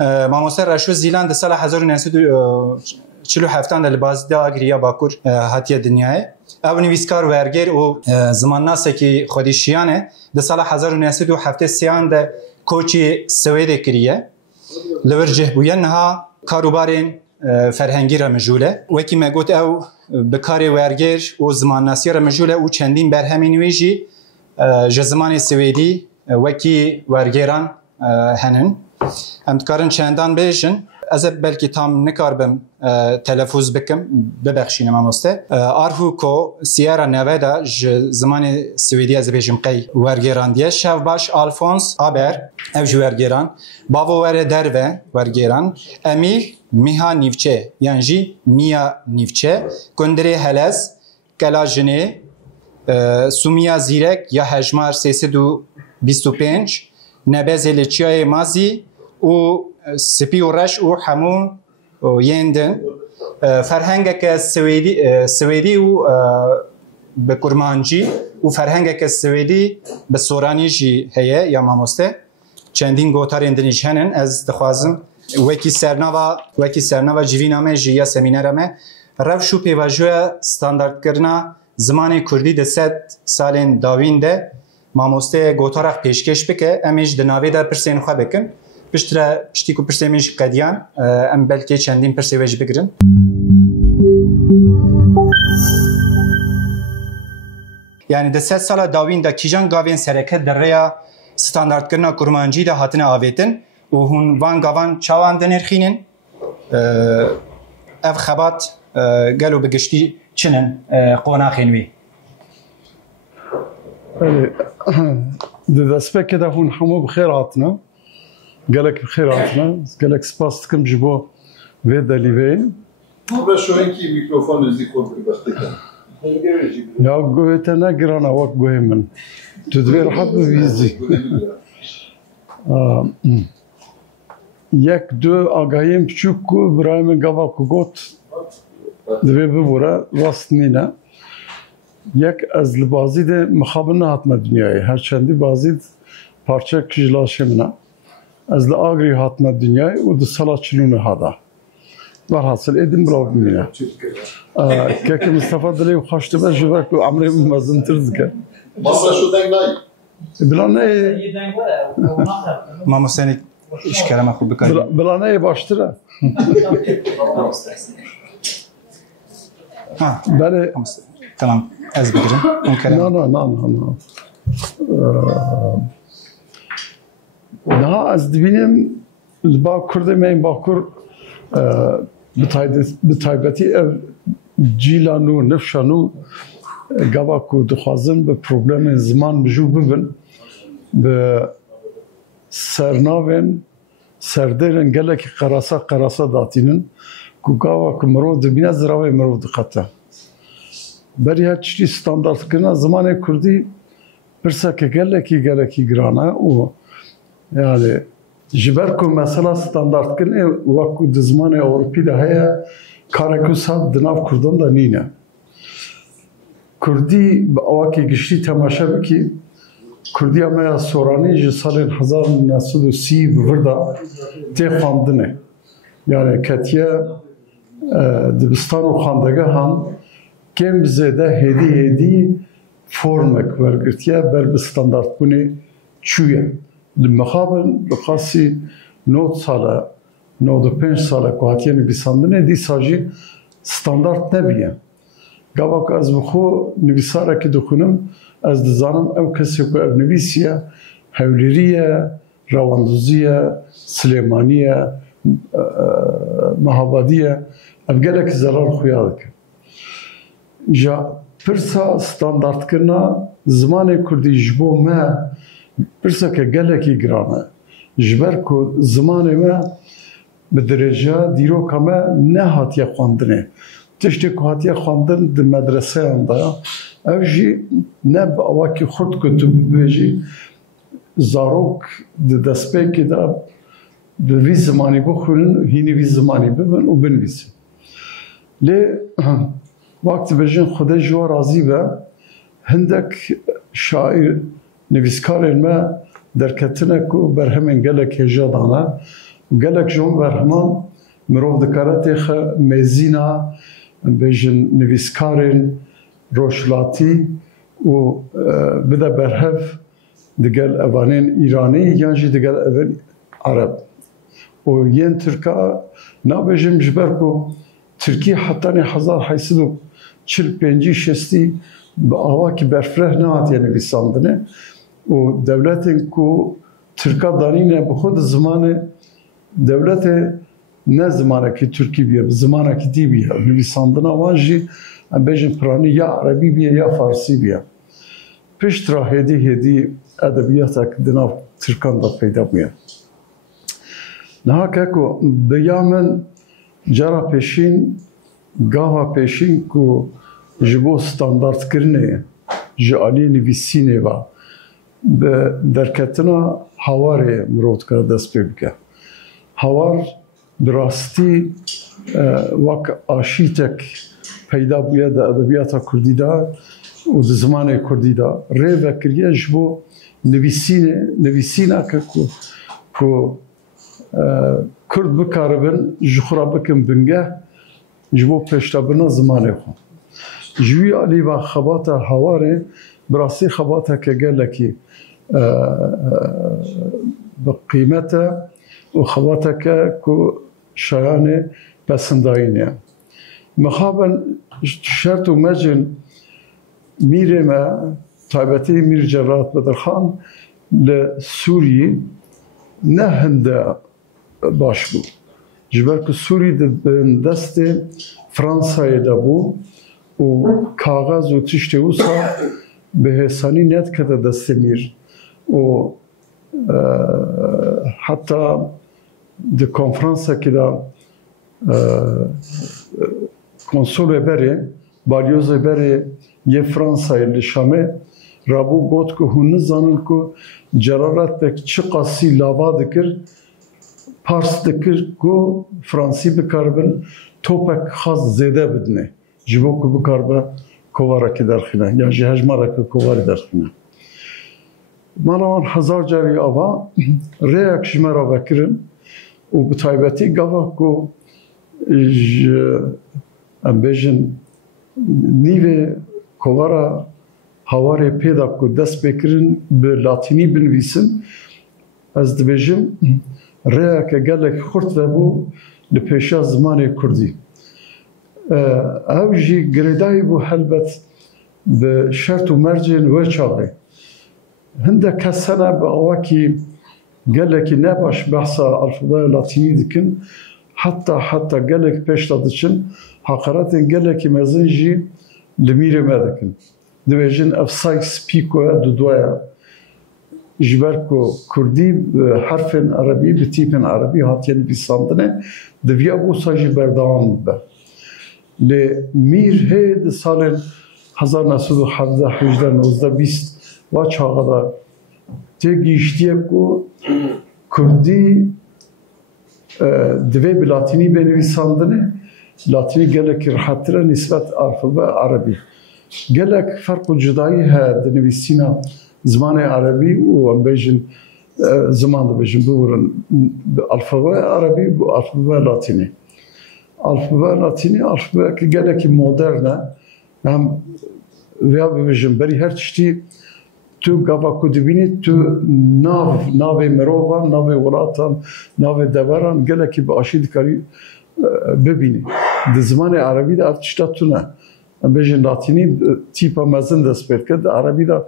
مامۆستا ڕەشوە زیلان دە ساڵە 1947 لە بازدا ئاگریا باکوور هاتیە دنیایە. ئەو نویسکار وەرگێر و زمانناسێکی خۆدیشیانە دە ساڵە 1973 دە کۆچی سوێدێ کریە لەوەر جێبوویە نەها کاروبارên فرهنگی را مجوله وکی مگوت او بکاری وەرگێر و زمانناسی را مجوله و چندین برهمی نویجی جه زمان سویدی وکی وەرگێران هنن ام دکارن چندان بیجن از بلکی تام نکار بم تلفظ بکم ببخشین مامۆستا آرهو کو سیارا نویدا جه زمان سویدی از بیجم قی وەرگێران دیه شف باش آلفونس آبر او جه وەرگێران باو وره دروه وەرگێران امیر میها نیفچه یعنی جی میا نیفچه گندره هلز کلاجنه سومیا زیرک یا هجمار 325 نبز لچیای مازی و سپی و رش و همون یندن فرهنگ که سویدی و به کرمانجی و فرهنگ که سویدی به سورانی جی هیه یا مامۆستا چندین گوتار اندنیش هنن از دخوازم وکی سرناوا جیوینامه جی یا سمینرمه روش و پیواجوه ستاندارد کرنا زمان کردی ده 100 سالین داوین ده مامۆستا گوتارق پیشکش بکه امیش دناوی ده پرسین خواه بکن پشتی کو پرسه منش قدیان ام بلکه چندین پرسه وجه بگیرن یعنی ده 100 سال داوین ده کیجان گاوین سرکت در ریا ستاندارد کرنا کرمانجی ده هاتنه آویتن و هون وان گاوان چاوان دنرخینن اف خبات گلو بگشتی چنن قوناخینوی ده دسپک ده هون همو بخیر هاتنه گلک بخیر هاتنه گلک سپاس دکم جبو وی دلیوین به شو اینکی میکروفون نزدیک خود بختی کن یا گوهت نگرانه وقت گوه من تو دوی راحت بویزی یک دو آگاهیم بچوک کو برای من گوا کو گوت دوی ببوره راست نینه یک از لبازی ده مخابن هاتمه دنیای هرچندی بازی پارچه کجلاشه منه از لآگری هاتمه دنیای و دو سالا چلونه هادا برحاصل ایدیم براو بمینه که مصطفى دلی و خوشت به جوک و عمری مزن ترز که مصر شو دنگ نای بلا نه مامۆستا ایش کلمه خوب بکنی بلا نه باشتره بله تمام از بگیرم اون کلمه نه از دبینیم با کرده من باکور بتایبتی جیلانو نفشانو گوا کو دخوازن به پروبلم زمان بجو ببن به سرناوین سردرن گلک قراسا داتینن کو گوا کو مرو دبینه زراوی مرو دقته بری هر چیزی استاندارد کنه زمان کردی پرسه که گلکی گرانه و یعنی جبر کو مثلا استاندارد کنه وقتی د زمان اروپی ده هیا کارکو سات دناف کردن ده نینه کردی با آواکی گشتی تماشا بکی کردی اما سورانی جسال 1930 بورده تی خواندنه یعنی کتیه دبستان و خواندگه هم کم زده هدی فرمک ورگرتیه بر بستاندارد کنه چویه المقابل بخاصی 9 ساله 95 ساله که هاتیه نویساندنه دی ساجی ستاندارد نبیه گاوا که از بخو نویساره که دخونم از دزانم او کسی که او نویسیه هولیریه رواندوزیه سلیمانیه مهابادیه او گله که زرار خویاده که جا پرسا ستاندارد کرنا زمان کردی جبو ما پرسا که گله که گرانه جبر که زمان ما به درجه دیرو که ما نه هاتیه خواندنه تشتی که هاتیه خواندن در مدرسه انده او جی نه با اواکی خود که تو ببیجی زاروک در دستپیکی دا به وی زمانی بخورن هینی وی زمانی ببن و بنویسن لی وقتی بجن خدا جوا راضی به هندک شاعر نویسکارین ما در کتنه که بر همین گله که جادانه gelek jom berheman mirov dikare têxe mêzîna bêjin nivîskarên roşlatî û bide berhev digel evanên Îranî yan jî digel evên Arab. û yên Tirka nabêjim ji ber ku Tirkî hetanê 1845-60 bi awakî berfireh nehatiye nivîsandinê û dewletên ku Tirka danîne bi xwe di zimanê dewletê ne zimanekî Tirkî biye, bi zimanekî dî biye. Nivîsandina wan jî em bêjin piranî ya Erebî biye ya Farsî biye. Piştra hêdî edebiyatek di nav Tirkan da peyda bûye. Nihake ku biya min cara pêşîn gava pêşîn ku ji bo standardkirinê ji aliyê nivîsînê ve bi derketina hawarê mirov dikare dest pê bike. Hawar bi rastî wek aşîtek peyda bûye di edebiyata Kurdî de û di zimanê Kurdî de rê vekiriye ji bo nivîsîneke ku Kurd bikaribin ji xwe re bikin bingeh ji bo pêştebirina zimanê xwe. Ji wî alî ve xebata hawarê bi rastî xebateke gelekî bi qîmet e û xebateke ku şayanê pesindayîn e. Mixabin şert û mecên mîrê me taybetî Mîr Cerrat Bedirxan li Sûriyê ne hinde baş bû. Ji ber ku Sûrî di destê Fransayê de bû û kaxez û tiştê wisa bi hêsanî nedikete destê Mîr û heta di konferansekî de konsolê berê balyozê berê yê Fransayê li Şamê rabû got ku hûn nizanin ku Celaletbek çi qasî lava dikir Pars dikir ku Fransî bikaribin topek xas zêde bidine ji bo ku bikaribe kovarekî derxîne yan jî hejmareke kovarî derxîne. Mala wan hezar carî ava rêyek ji me re vekirin û bi taybetî gava ku ji em bêjin nîvê kovara hawarê pêda ku dest pêkirin bi latînî binivîsin ez dibêjim rêyeke gelek xurt vebû li pêşa zimanê Kurdî. Ew jî girêdayî bû helbet bi şert û mercên wê çavê. Hindek kes hene bi awakî gelekî nebaş behsa alfabaya latînî dikin heta gelek pêş de diçin heqaretên gelekî mezin jî li mîrê me dikin. Dibêjin ev Sykes-Picot ya dudoya ji ber ku Kurdî bi herfên Erebî bi tîpên Erebî hatiye nivîsandinê diviya wisa jî berdewam bibe. Lê Mîr hê di salên 1917-18-19-20 va çaxa de tê gîştiye ku Kurdî divê bi latînî benivîsandinê latînî gelekî rihettir e nisbet alfabe Erebî. Gelek ferq û cudayî heye di nivîsîna zimanê Erebî û em bêjin ziman dibêjin biwrin alfabe Erebî û alfabe latînî. Alfabe latînî alfabeyekî gelekî modern e hem veya bibêjin berî her tiştî tu gava ku dibînî tu navê mirovan, navê welatan, navê deveran gelekî bi aşî dikarî bibînî. Di zimanê Erebî de ev tişta tune. Em bêjin latînî tîpa mezin dest pê dike, di Erebî de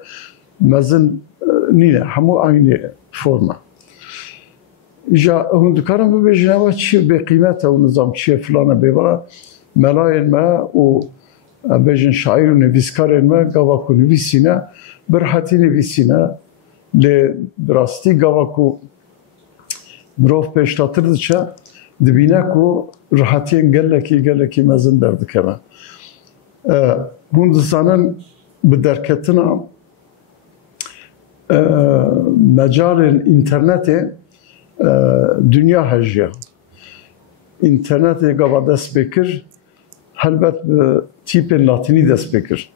mezin nîne, hemû aynî forma. İja hûn dikarin bibêjin eva çi bêqîmet e û nizam çi ye filan e bêvara melayên me û em bêjin şaîr û nivîskarên me gava ku nivîsîne bi rihetî nivîsîne lê bi rastî gava ku mirov pêştatir diçe dibîne ku rihetiyên gelekî mezin derdikeve. Hûn dizanin bi derketina mecalên înternetê dünya hejiya. İnternetê gava dest pê kir helbet bi tîpên latînî dest pê kir.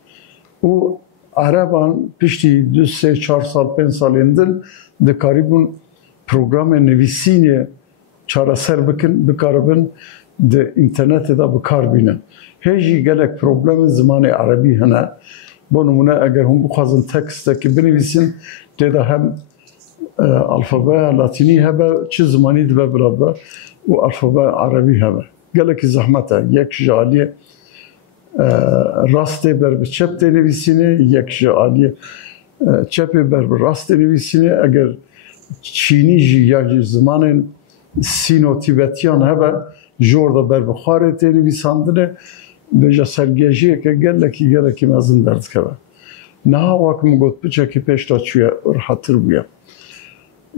û Ereban piştî 2-3-4 sal 5 salên din dikarîbûn programên nivîsînê çareser bikin, bikaribin de internette da bikar binin. Hêjî gelek problem zimanê Erebî hene. Bo numune eger hûn bixwazin tekstekî binivîsin têda hem alfabeya latînî hebe çi zimanî dibe birabe û alfabeya Erebî hebe. Gelekî zehmet e. Yek ji aliyê rastê ber bi çep tê nivîsînê, yek ji aliyê çepê ber bi rastê nivîsînê. Eger Çînî jî ya jî zimanên Sîno-Tîbetiyan hebe ji orda ber bi xwarê tê nivîsandinê bêje sergejiyeke gelekî mezin derdikeve. Niha wek min got biçekî pêş de çûye rahetir bûye.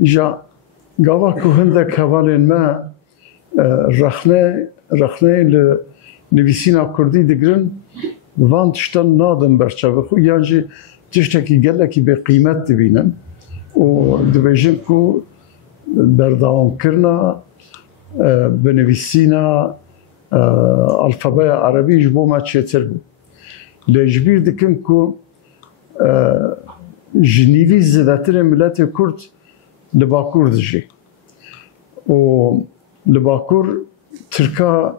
Ja gava ku hindek hevalên me rexneyê li nivîsîna Kurdî digirin van tiştan nadin berçavê xwe yan jî tiştekî gelekî bêqîmet dibînin û dibêjin ku berdewamkirina binivîsîna alfabeya Erebî ji bo me çêtir bû. Lê ji bîr dikim ku ji nîvî zêdetirên miletê Kurd li Bakur dijî. û li Bakur Tirka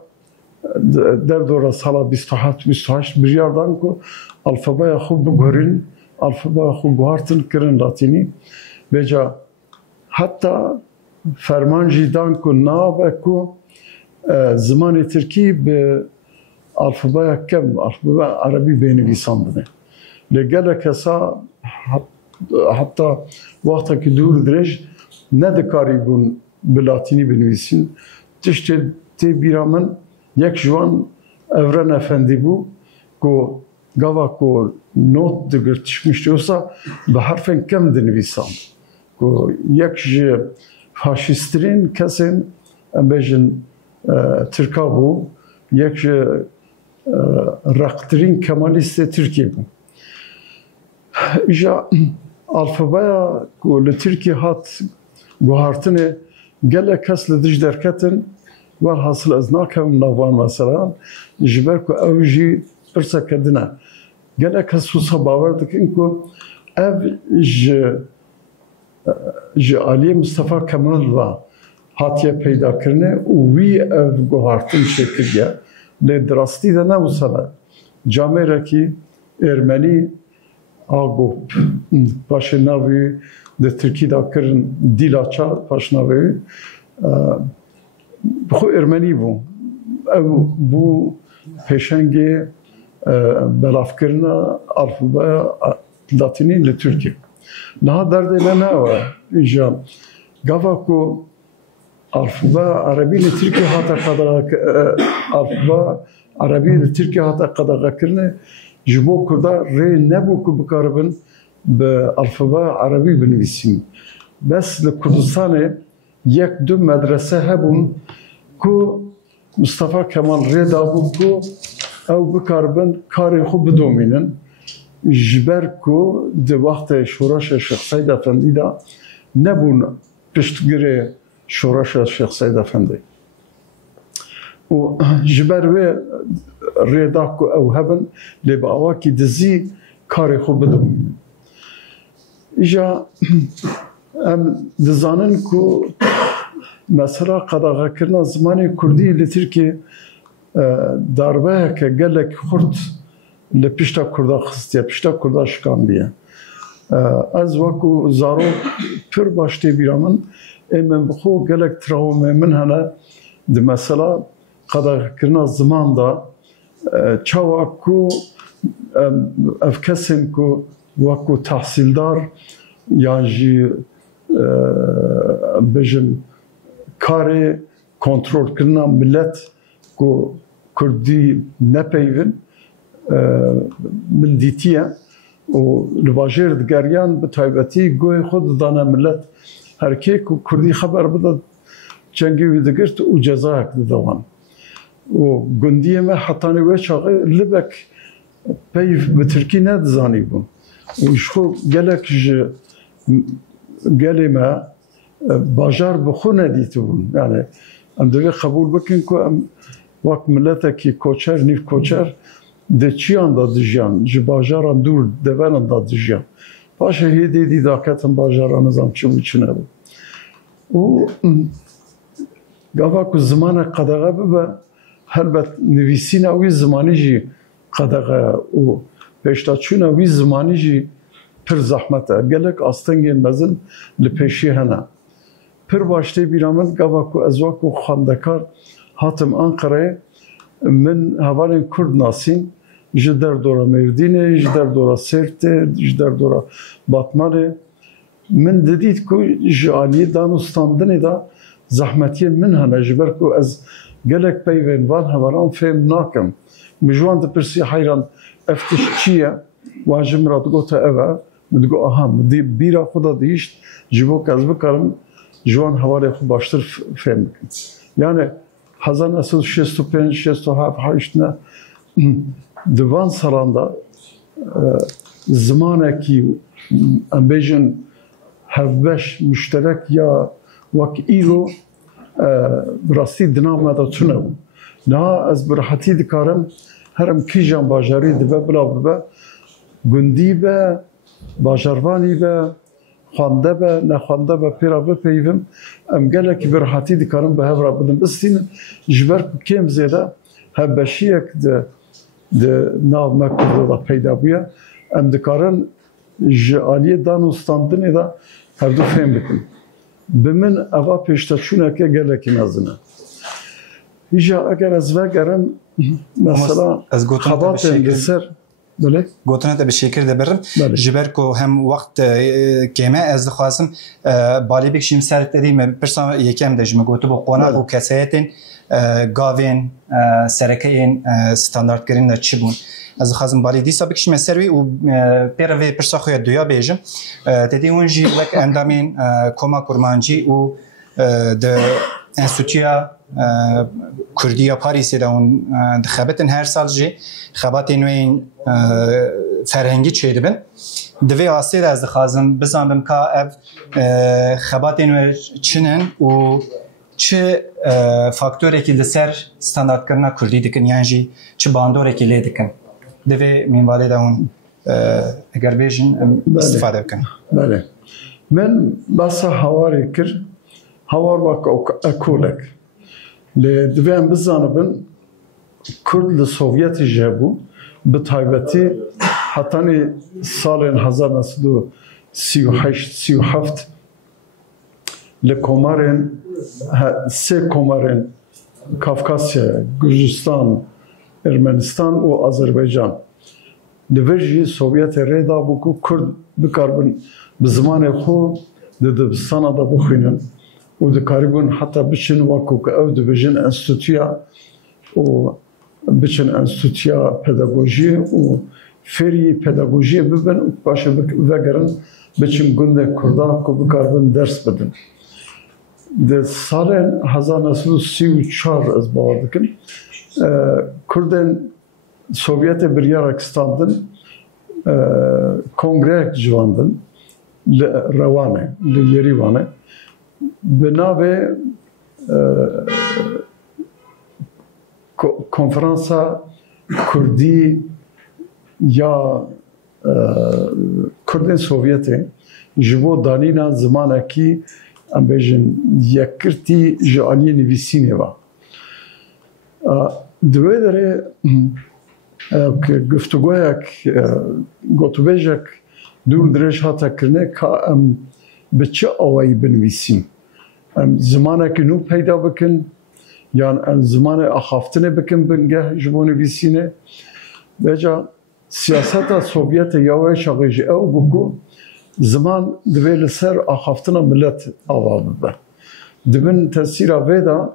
derdora sala 27-28 biryar dan ku alfabeya xwe biguherin, alfabeya xwe guhartin kirin latînî. Bêca heta ferman jî dan ku nabe ku zimanê Tirkî bi alfabeya kem, alfabeya Erebî bênivîsandine. Lê gelek kesa heta wextekî dûr dirêj nedikarîbûn bi latînî binivîsîn. Tiştê tê bîra min yek ji wan Evren Efendî bû ku gava ku not digirtişmiştî wisa bi herfên kem dinivîsand. Ku yek ji faşîstirîn kesên em bêjin Tirka bû, yek ji reqtirîn Kemalîstê Tirkiyê bû. Ja alfabeya ku li Tirkiyê hat guhartinê gelek kes li dij derketin velhasıl ez nakevim navan mesela ji ber ku ew jî pirseke din e. Gelek kes wisa bawer dikin ku ev ji aliyê Mustafa Kemal ve hatiye peydakirinê û wî ev guhartin çêkiriye. Lê di rastî de ne wisa be. Camêrekî Ermenî ago paşê navê di Tirkî da kirin dîla ça paşnavê xwe Ermenî bû. Ew bû pêşengê belavkirina alfabeya latînî li Tirkiyê. Niha derdê me ne ew e. Ja gava ku alfabeya Erebî li Tirkiyê hata alfabeya Erebî li Tirkiyê hata qedexekirinê ji bo Kurda rê nebû ku bikaribin bi alfabeya Erebî binivîsîn. Bes li Kurdistanê yek du medrese hebûn ku Mustafa Kemal rê dabû ku ew bikaribin karê xwe bidomînin ji ber ku di wextê şoreşa Şex Seîd Efendî da nebûn piştgirê şoreşa Şex Seîd Efendî. û ji ber wê rê da ku ew hebin lê bi awakî dizî karê xwe bidomînin. Ja em dizanin ku mesela qedexekirina zimanê Kurdî li Tirkiyê darbeyeke gelek xurt li pişta Kurda xistiye, pişta Kurda şikandiye. Ez wekû zarok pir baş tê bîra min ê min bi xwe gelek travmê min hene di mesela qedexekirina ziman da çawa ku ev kesên ku wekû tehsîldar yan jî bêjin karê kontrolkirina millet ku Kurdî nepeyvin min dîtiye û li bajêr digeriyan bi taybetî guhê xwe didane millet herkê ku Kurdî xeber bide cengê wî digirt û cezayek dide wan. û gundiyê me hetanê wê çaxê libek peyv bi Tirkî nedizanîbûn. û ji xwe gelek ji gelê me bajar bi xwe nedîtibûn. Yani em divê qebûl bikin ku em wek milletekî koçer, nîv koçer di çiyan da dijiyan, ji bajaran dûr deveran da dijiyan. Paşê hêdê dî daketin bajaran nizam çi bû çi nebû. û گاوا کو زمان قدغه به هلبت نویسین اوی زمانی جی قدغه و پیشتاچون اوی زمانی جی پر زحمت گلک آستنگین مزن لپیشی هنه پر باشته بیرامد گاوا کو ازواک و خاندکار هاتم انقره من هوالین کرد ناسین جدر دورا مردینه جدر دورا سرته جدر دورا باتمانه من دیدید که جالی دانستاندنی دا زحمتی من هنه جبر که از گلک پیوین وان هوران فهم ناکم مجوان ده پرسی حیران افتش چیه واجم را دگوتا اوه مدگو آها مدی بیرا خدا دیشت جبو که از بکارم جوان هواری خود باشتر فهم بکن یعنی 1965 67 8 نه دوان سالاندا زمانه کی ام بیجن هفبش مشترک یا وک ایرو راستی دنام دا چونه نه از براحتی دکارم هرم کیجان باجاری دبه بلا ببه گندی به باجروانی به خانده به نخوانده به پیرا بپیوم ام گله که براحتی دکارم به هفرا بدم بستین جبر کم زیده هفبشیک ده ناو مکتوب دا پیدا بوده ام دکارن جالی دانستاندنی دا هر دو فهم بکن به من اوا پیشتاچونه که گله که نزنه ایجا اگر از وگرم مثلا خبات اندسر بله؟ گوتنه ده به شکر ده برم جبر که هم وقت کمه از خواستم بالی بکشیم سر تدیم پرسان یکم ده جمع گوتو با قناق و کسایتین گاوین سرکین ستاندارد کرین ده چی بون از خواستم بالی دیسا بکشیم سروی و پیروی پرسا خوی دویا بیجم تدی اونجی لک اندامین کما کرمانجی و ده انستوتیا کردیا پاریسی ده اون خبتن هر سال جی خباتی نوین فرهنگی چه دبن دوی آسی ده از خواستم بزنم که اف خباتی نوی چنن و چه فاکتوری که لسر ستاندارد کرنا کردی دکن یعنی جی چه باندوری که لی دکن دوی منوالی ده اون اگر بیشن استفاده بکن بله من بس هواری کر هوار وک اکولک لدوی هم بزنم کرد لسوویت جابو به تایبتی حتی سال 1938 لکومارن سه کومارن کافکاسیا گرجستان ارمنستان و آذربایجان لورجی سوویت ریدا بو کو کرد بکاربن به زمان خو دبستان دا بخوینن و دکاربن حتی بچن وکو که او دبیجن انستوتیا و بچن انستوتیا پداگوژی و فری پداگوژی ببن و باشه وگرن بچن گنده کردا که بکاربن درس بدن در سال 1934 از باور دکن کردن سوویت بریارکستاندن کنگره جواندن روانه لیریوانه به نوع کنفرانسا کردی یا کردن سوویتی جبو دانینا زمانه کی ام بیجن یکرتی جالی نویسینه و دوی داره که گفتگویک گوتوبیجک دور درش هاتا کرنه که ام به چه آوایی بنویسیم ام زمانه که نو پیدا بکن یا ام زمانه اخافتنه بکن بنگه جبو نویسینه بجا سیاست سوویت یاوه شاقیج او بکو زمان دوی لسر اخافتنه ملت آوا ببه دبن تاثیر آوه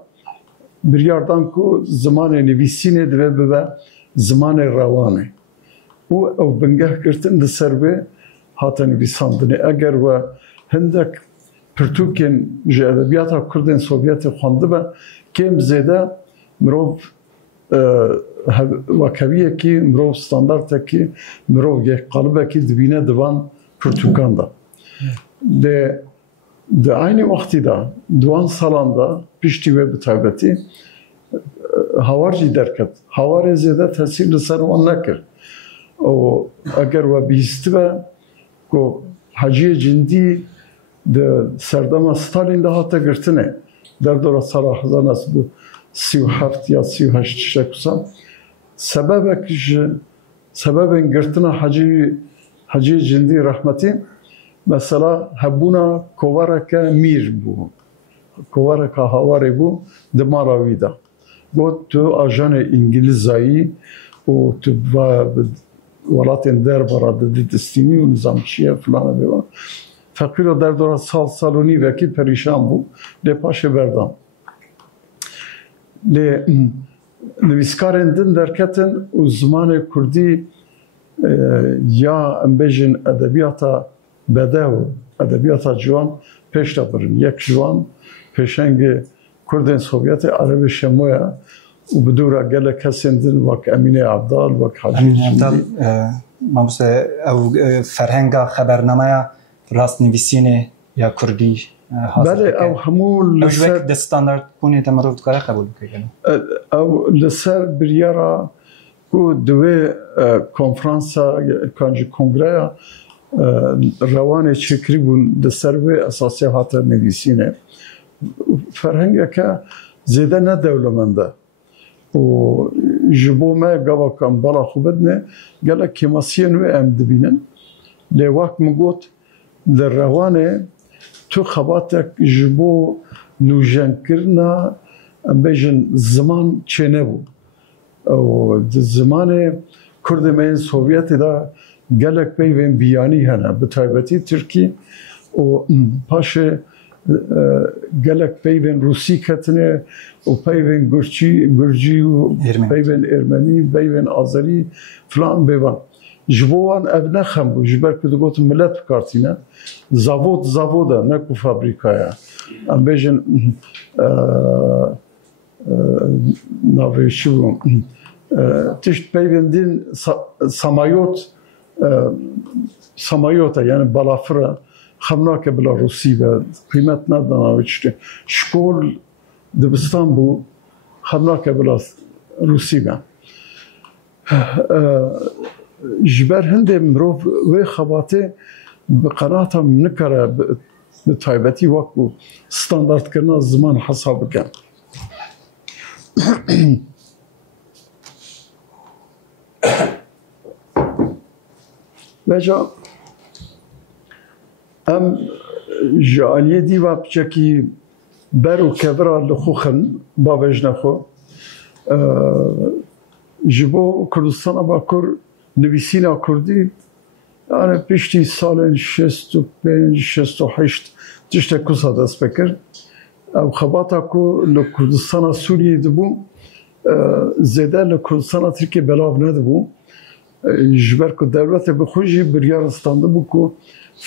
بریاردان کو زمان نویسینه دوی ببه زمان روانه او بنگه کرتن لسر به هاتا نویساندنه اگر و هندک پرتوکین جه ادبیات کردن سوویت خونده به کم زیده مروف وکویه کی مروف ستاندارده کی مروف یک قالبه کی دبینه دوان پرتوکان دا ده aynı وقتی دا دوان سالان دا پیشتی و بتایبتی هاوارجی درکت هاوار زیده تاثیر لسر وان نکر و اگر و بیستی و که حاجی جندی ده سردام ستالین ده هاتا گرتنه در دور سال 1937 یا 38 شکسان سبب گرتنا حجی جندی رحمتی مثلا هبونا کوارک میر بو کوارک هواری بو دماراوی دا گفت تو آژان انگلیزایی و تو ولاتین در براد دستینی و نظامچیه فلان بیوان فقیر در دور سالونی وکی پریشان بو لی پاش بردم لی نویسکارن دن درکتن و زمان کردی یا امبیجن ادبیاتا بده و ادبیاتا جوان پیش برن یک جوان پیشنگ کردن سوویت عرب شمویا و بدورا گله کسین دن وک امینه عبدال وک حاجی جندی ما بس او فرهنگا خبرنامه راست نویسینه یا کردی بله او همو لسر دستاندارد بونه تمرد کاره قبول کنه او لسر بریارا کو دوی کنفرانسا کنجی کنگره روان چکری بون لسر و اساسی هات نویسینه فرهنگه که زیده نه دولمنده و جبو ما گوا کم بالا خوبدنه گله کماسیه نوی ام دبینن لیواک مگوت در روانه تو خباتك جبو نوجن كرنا بيجن زمان چه نبو او زمان كرد من سوفيت دا گلك بيوين بياني هنا بتايبتي تركي و باش گلك بيوين روسي كتنه و بيوين گرجي و بيوين ارمني بيوين آذري فلان بيوان جبوان ابنه خم بو جبر که دو گوت ملت بکارتینه زاوده نکو فابریکایا ام بیجن ناویشی بو تشت پیوندین سمایوتا یعنی بالافره خمنا که بلا روسی به قیمت ندن آویچتی شکول دبستان بو خمنا که بلا روسی به جبر هنده مروف و خباته بقناعتم نکره بتایبتی وقت و ستاندارد کرنا زمان حساب کن وجا ام جعالیه دیوه بچکی بر و کبرا لخوخن با وجنخو جبو کردستان باکر نویسینا کردی yani پشتی سال 65-68 تشت کسا دست بکر او خباتا کو لکردستان سوریه دبو زیده لکردستان ترکیه بلاو ندبو جبر که دولت بخوشی بریار استانده بو که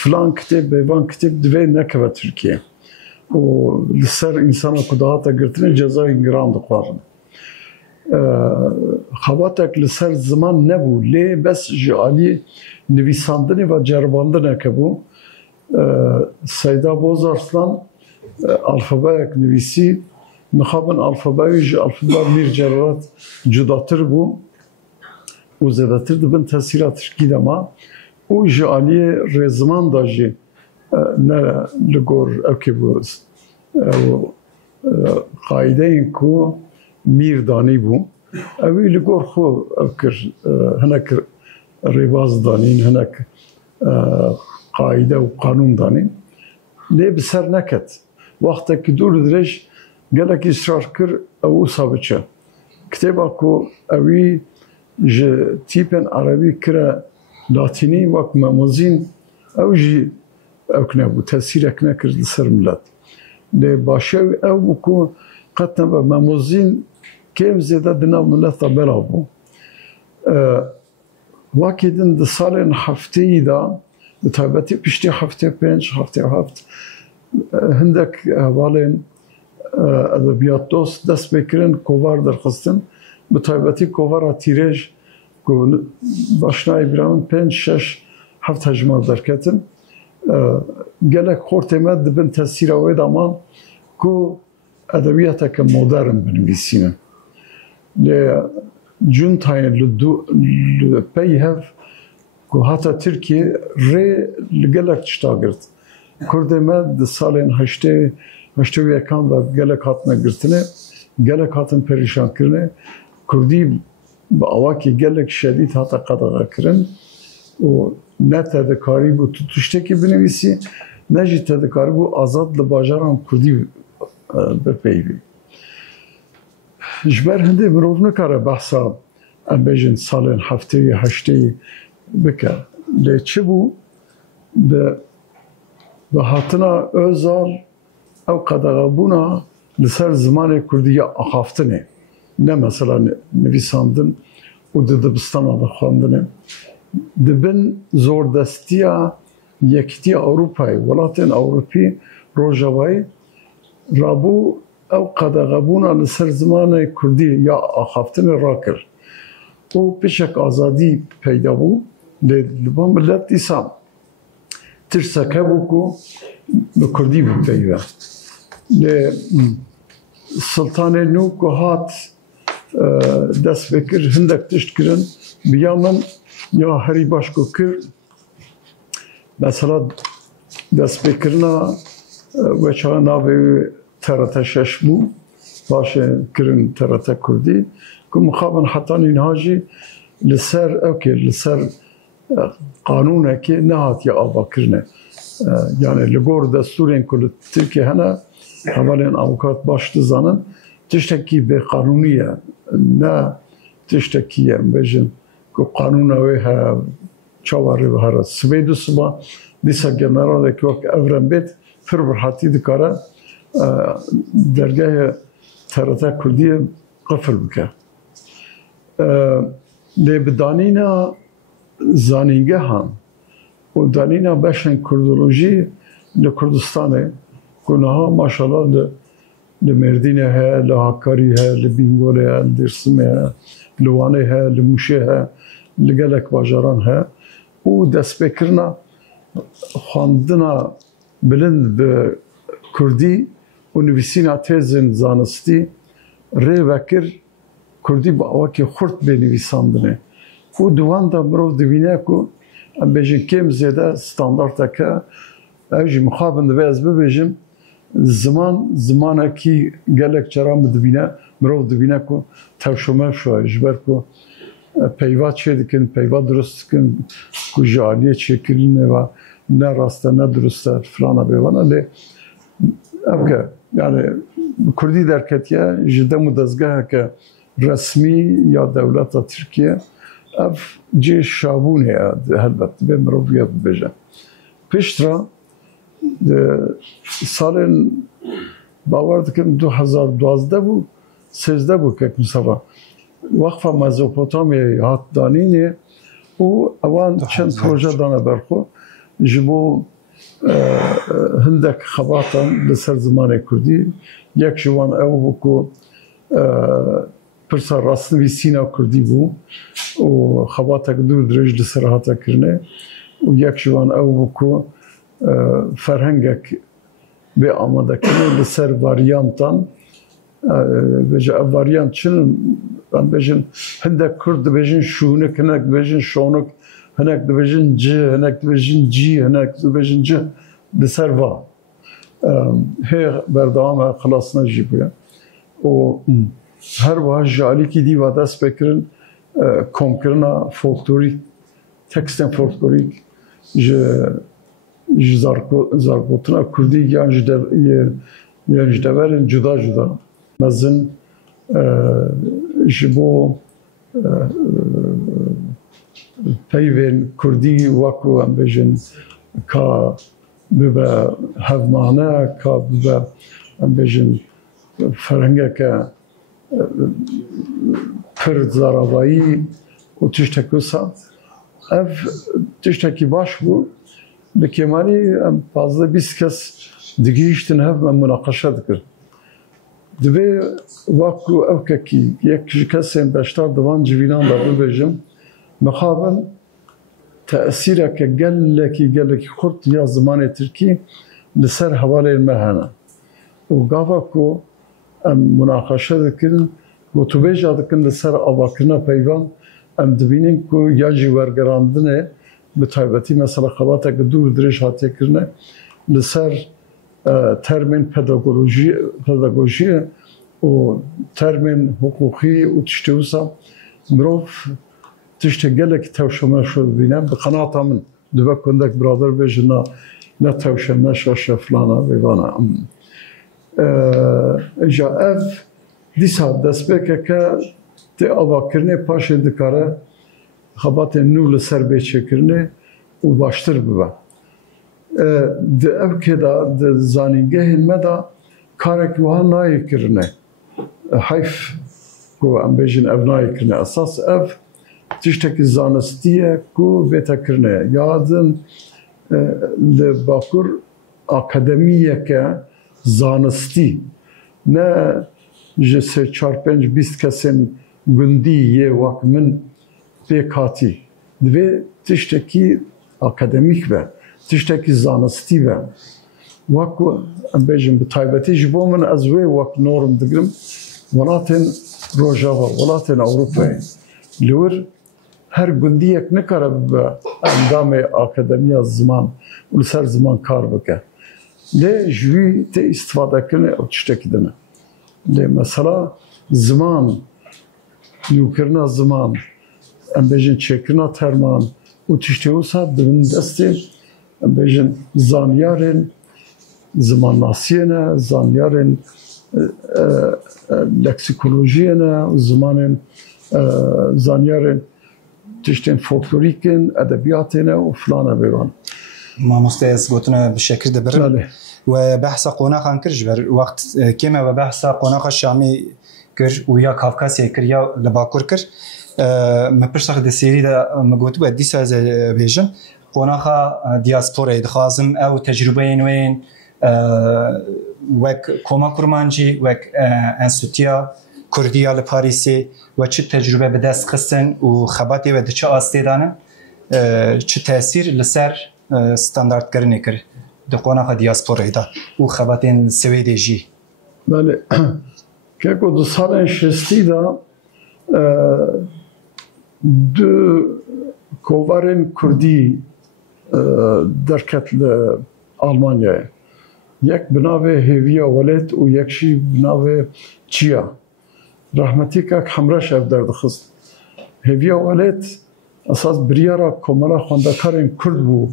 فلان کتب بیوان کتب دوی نکوه ترکیه و لسر انسان کداتا گرتنه جزای گران دخوارن خباتك لسر زمان نبو لي بس جعالي نویساندنی و جرباندنه که بو سیدا بوزارسلان الفابایک نویسی مخابن الفابایج الفابا میر جرارات جداتر بو و زیادتر دبن تاثیرات ترکیده ما و جعالی رزمان داجی نه لگور اوکی بو قاعده این که میردانی بو اوی لگور خو اوکر هنک ریواز دانین هنک قاعده و قانون دانین لی بسر نکت وقتی که دور درش گلک اصرار کر او ثابتشه کتابا کو اوی ج تیپن عربی کرا لاتینی وقت مموزین او جی اوکنه بو تاثیر اکنه کرد لسر ملت لی باشه او کو قطنا با مموزین کم زیده دنا ملت بلا بو وقتی دن ده سال هفته دا به تایبتی پشتی هفته 5 هفته 7 هندک حوالین ادبیات دست بکرن کوار درخواستن به تایبتی کوار تیرج که باشنای برامن 5 6 7 هجمار درکتن گلک خورتمت دبن تاثیر اوی دامان که ادبیات که مدرن بنویسینن جون تاین لپی هف که حتی ترکیه ری لگلک چشتا گرد کرده ما ده سالین هشته هشتو یکان دا گلک هاتنه گرتنه گلک هاتن پریشان کرنه کردی با اواکی گلک شدید هاتا قدغا کرن و نه تدکاری بو تشتکی بنویسی نه جی تدکاری بو آزاد لباجاران کردی بپیوی جبر هنده مروف نکاره بحثا ام بیجن سالین هفته هشته بکر لی چه بو به هاتنا özal او قدغابونا لسر زمان کردی آخافتنه نه مثلا نویساندن و دبستانا دخواندنه دبن زور دستیا یکتی اروپای ولاتین اوروپی روژاوی رابو او قدغابونا لسر زمان کردی یا آخافتنه راکر و پیشک آزادی پیدا بو لبا ملت دیسان ترسکه بو که به کردی بو پیدا سلطان نو که هات دست بکر هندک تشت کرن بیا من یا هری باش که کر مثلا دست بکرنا وچه ناوی ترت شش بو باشه کرن ترت کردی که مخابن حتی اینها جی لسر اوکی لسر قانونه که نهات یا آبا کرنه yani لگور دستورین کل ترکی هنه اولین اوقات باش دزانن تشتکی به قانونیه نه تشتکیه بجن که قانون اوی ها چاواری به هر سویدو سبا دیسا جنراله که وقت اورن بیت فر برحاتی دکاره درگاه ترته کردی قفل بکه لی بدانینا زانینگه هم و دانینا بشن کردولوژی لکردستانه کنها ماشاءالله لمردینه ها لحکاری ها لبینگوله ها لدرسمه ها لوانه ها لموشه ها لگلک باجاران ها و دست بکرنا خواندنا بلند به کردی و نویسینا تیزن زانستی ری وکر کردی با اواکی خورد به نویساندنه و دوان دا مروف دوینه که ام بیجن کم زیده ستاندارده که اوجی مخابن دوی از ببیجم زمانه کی گلک چرام دبینه مروف دبینه که توشمه شوه جبر که پیوات چه دکن پیوات درست کن که جالیه چه کرینه و نه راسته نه درسته فلانه بیوانه لی اوکه yani کردی در کتیه جده مدزگه که رسمی یا دولت ترکیه اف جه شابونه هلبت به مروفیت بجه پیشترا سالن باور دکم 2012 بو 13 بو که مثلا وقفه مزوپوتامی هات دانینه و اوان چند پروژه دانه برخو جبو هندک خباتن لسر زمان کردی یک جوان او بو پرسا راستنوی سینا کردی بو و خباتک دور درج لسر هاتا کرنه و یک جوان او بو فرهنگک به آماده کنه لسر واریانتان بجا واریانت چن بجن هندک کرد بجن شونک هنک بجن شونک هنک بجن جه هنک بجن جی هنک بجن جه لسر وا هی بردام خلاص نجیبه و هر واه جالی کی دی و دست بکرن کمکرنا فولکلوریک تکستن فولکلوریک زارگوتنا کردی یان جدورن جدا جدا مزن جبو پیوین کردی وکو ام بیجن کا ببا هفمانه کا ببا ام بیجن فرهنگه که پرد زارابایی و تشتکوسا اف تشتکی باش بو بکیمانی فازده 20 کس دیگیشتن هف من مناقشه دکر دوی واکو او که یک کسی بشتر دوان جوینان دارو بجم مخابن تأثیره که گلکی خورد یا زمان ترکی لسر حواله المهنه و گاوا کو مناقشه دکن و تو بیجا دکن لسر آواکرنا پیوان ام دبینیم که یا جیورگراندنه به طایبتی مثلا خواته که دور درش حاطه کرنه لسر ترمین پداگوژی و ترمین حقوقی و تشتوسا مروف تشت گلک توشمه شد بینم به قناعت من دو کندک برادر بجنا نه توشمه شاش فلانا بیوانا جا اف دیسا دست بکه که تی آوا کرنه پاش دکاره خبات نو لسر بیچه کرنه و باشتر ببه ده اف که ده زانینگه هنمه دا کارک وها نایی کرنه حیف کو ام بیجن اف نایی کرنه اساس اف تشتکی زانستیه کو بیتا کرنه یادن لباکور اکادمیه که زانستی نه جسه 4-5-20 کسین گندی یه وقت من پیکاتی دوی تشتکی اکادمیک به تشتکی زانستی به وقت ام بیجن به طایبتی جبو من از وی وقت نورم دگرم ولاتن روژاوا ولاتن اوروپای لور هر گندی یک نکاره به اندام اکادمیا زمان و سر زمان کار بکه لی جوی تی استفاده کنه او تشتکی دنه لی مثلا زمان نیوکرنا زمان ام بیجن چکرنا ترمان و تشتیوسا درون دستی ام بیجن زانیارن زمان ناسیه زانیارن لکسیکولوژیه و زمان زانیارن تشتین فولکلوریکن ادبیاتن و فلانه بیوان ما مستعز قلتنا بالشكل ده برن وبحث قوناقا كرج بر وقت كما وبحث قوناقا الشامي كر ويا كافكاسيا كر يا لباكور كر ما بشتغ دي سيري ده مقوتو بدي ساز بيجن قوناقا دياسبورا يدخازم او تجربين وين وك كوما كرمانجي وك انستوتيا كرديا لباريسي وچ تجربه بدست خستن و خباتي و دچ استيدانه چ تاثير لسر ستاندارد کرنه کر د قوناق دیاسپورا دا او خباتن سویدی جی بله که کو دو سال شستی دا دو کوارن کردی درکت ل آلمانیا یک بناوه هیویا ولد و یکشی بناوه چیا رحمتی که همراش اف درد خست هیویا ولد اساس بریارا کمالا خواندکارن کرد بو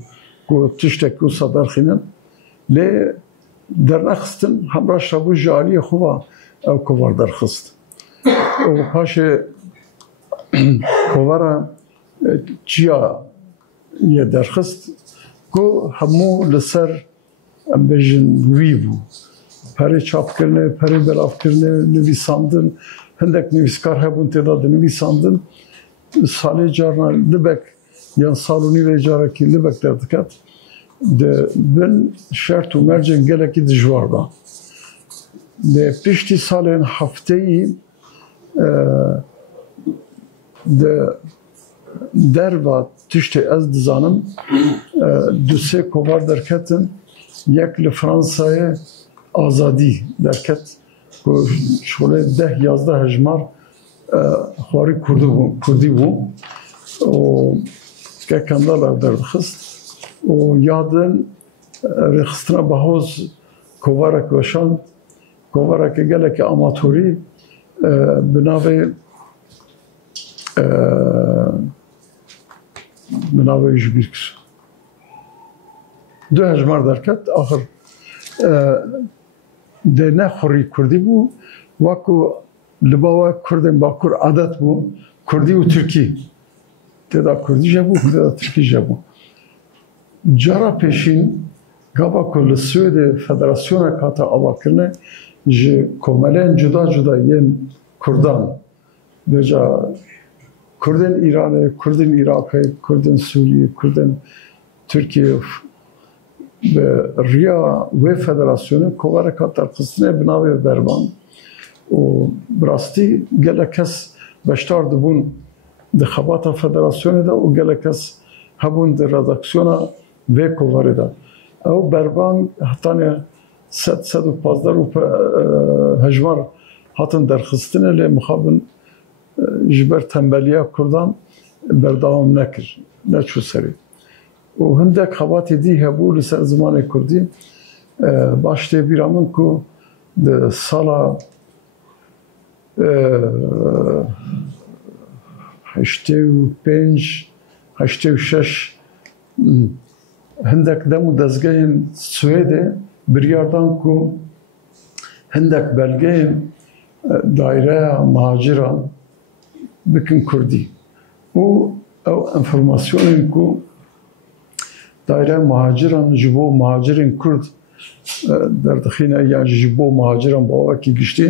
کو تشتکی و صدر خینن لی در نخستن همراه شبو جالی خوبا او کوار در خست او پاش کوارا چیا یه در خست کو همو لسر ام بیجن وی بو پری چاپ کرنه پری بلاف کرنه نویساندن هندک نویسکار هبون تعداد نویساندن سالی جارنا لبک یا سالونی و اجاره کی لبک در دکت ده بن شرط و مرجع گله کی دجوار دا ده پیشتی سالن هفته ای ده در و تشتی از دزانم دو سه کوار درکتن یک لفرانسای آزادی درکت که شوله 10-11 هجمار خواری کردی بو و که کندال در خست و یادن رخصتنا بهوز کوارک وشان کوارک گله که آماتوری بناوه جبیر کر دو هجمار درکت آخر ده نخوری کردی بو وکو لباوه کردن با کر عادت بو کردی و ترکی تدا کردی جبو تدا ترکی جبو جارا پیشین گابا کل سوید فدراسیون کاتا آوا کرنه جه کوملین جدا جدا ین کردان بجا کردن ایران، کردن عراق، کردن سوریه، کردن ترکیه به ریا و فدراسیون کواره کاتر قسمه بناوی بربان و براستی گله کس بشتار دبون دخبات فدراسیون دا و گله کس هبون در رداکسیون و کواره دا او بربان حتی 115 و هجمار هاتن در خستنه لی مخابن جبر تنبلیه کردان برداوم نکر نچو سری و هندک خواتی دی هبو لسر زمان کردی başta bir amın ku de sala 85 86 هندك دمو دزگاهن سویده بریاردان کو هندك بلگاهن دایره مهاجران بکن کردی او انفرماسیونن کو دایره مهاجران جبو مهاجرین کرد در دخینه yani جبو مهاجران باوه کی گشتی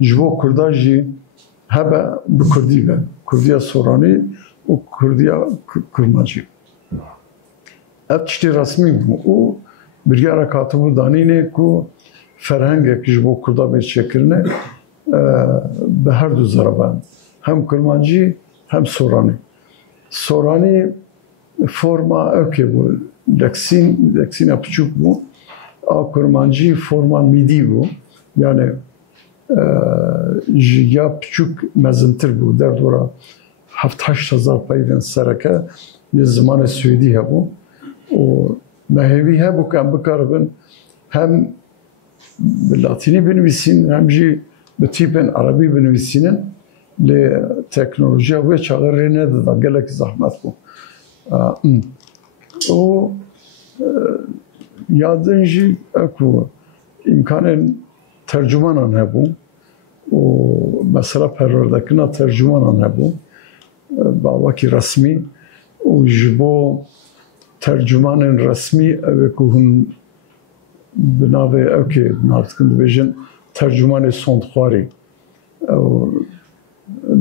جبو کرداجی هبه بکردی به کردیا سورانی و کردیا کرمانجی ev tiştê resmî bû û biryara katibû danînê ku ferhengek ji bo Kurda mêçekirine bi her du zeraban hem Kurmancî hem Soranî. Soranî forma evkê bû leksîna piçûk bû a Kurmancî forma midî bû yani ji ya piçûk mezintir bû derdora 7-8 peyvên sereke yê zimanê Swêdî hebû و مهوی ها بکن بکاربن هم باللاتینی بنویسین هم جی به تیپن عربی بنویسینن ل تکنولوژی و چاغری نداده گلک زحمت کو و یادن جی اکو امکان ترجمانان هبو و مثلا پروردکنا ترجمانان هبو با وکی رسمی و جبو ترجمان رسمی اوه که هن بناوه اوکه نارتکن بجن ترجمان سندخواری او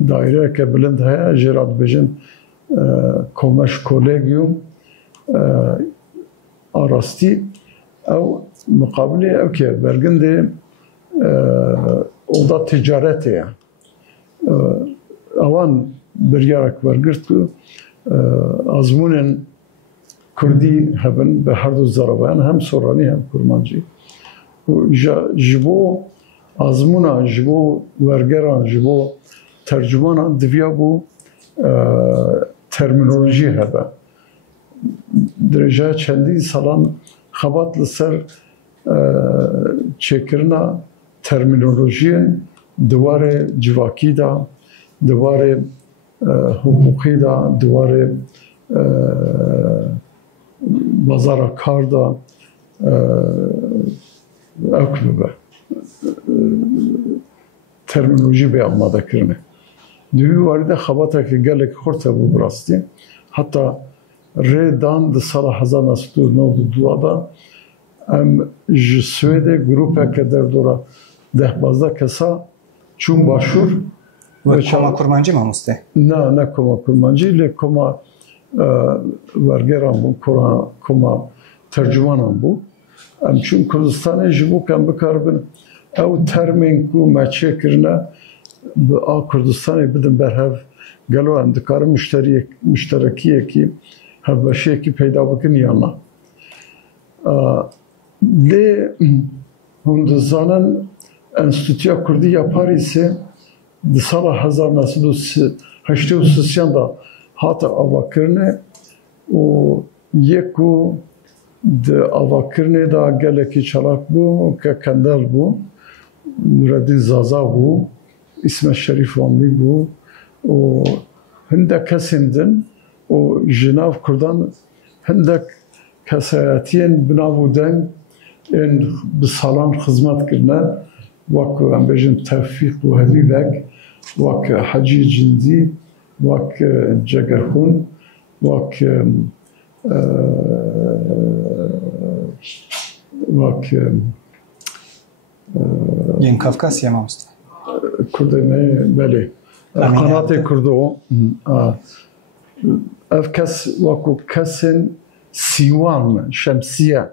دایره که بلند هیا جرات بجن کمش کولگیوم آراستی او مقابله اوکه برگنده o da ticareti ya. Avan bir yarak vergirt ki azmunen Kurdi hebben be her du zaraban hem Sorani hem Kurmancı. Jibo azmuna, jibo vergeran, jibo tercümanan divya bu terminoloji hebe. Derece çendi salan xabatlı ser çekirna terminolojiye divare civaki da, divare hukuki da, divare bazara kar da eklibe terminoloji be amada kirne. Düğü vardı xabata ki gelek horta bu brasti. Hatta redan de sala hazar nasıl nodu duada em Swede grupa kadar dora dehbazda kesa çum başur ve koma kurmancı mı muste? Ne koma kurmancı ile koma vergeran bu koma tercümanan bu. Em çun Kurdistan'ı jibu kan bikarbin ev termin ku meçekirine a Kurdistan'ı bidin berhev gelo em dikarim müşterekiye ki hevbeşiye ki peyda bikin yana. Lê hûn dizanin Enstitûya Kurdî ya Parîsê di sala 1983 da hate avakirinê û yê ku di avakirinê da gelekî çalak bû ke kendel bû Nureddin Zaza bû İsmet Şerîf Vanlî bû û hindek kesên din û ji nav Kurdan hindek kesayetiyên binav deng en bi salan xizmet kirine wek em bêjin tevfîq û hevîvek wek Hecî Cindî wek Cegerxûn wek Yên Kafkasya mı muste? Kurdê me belê qenatê Kurdo ev kes wekû kesên Sîwan Şemsiye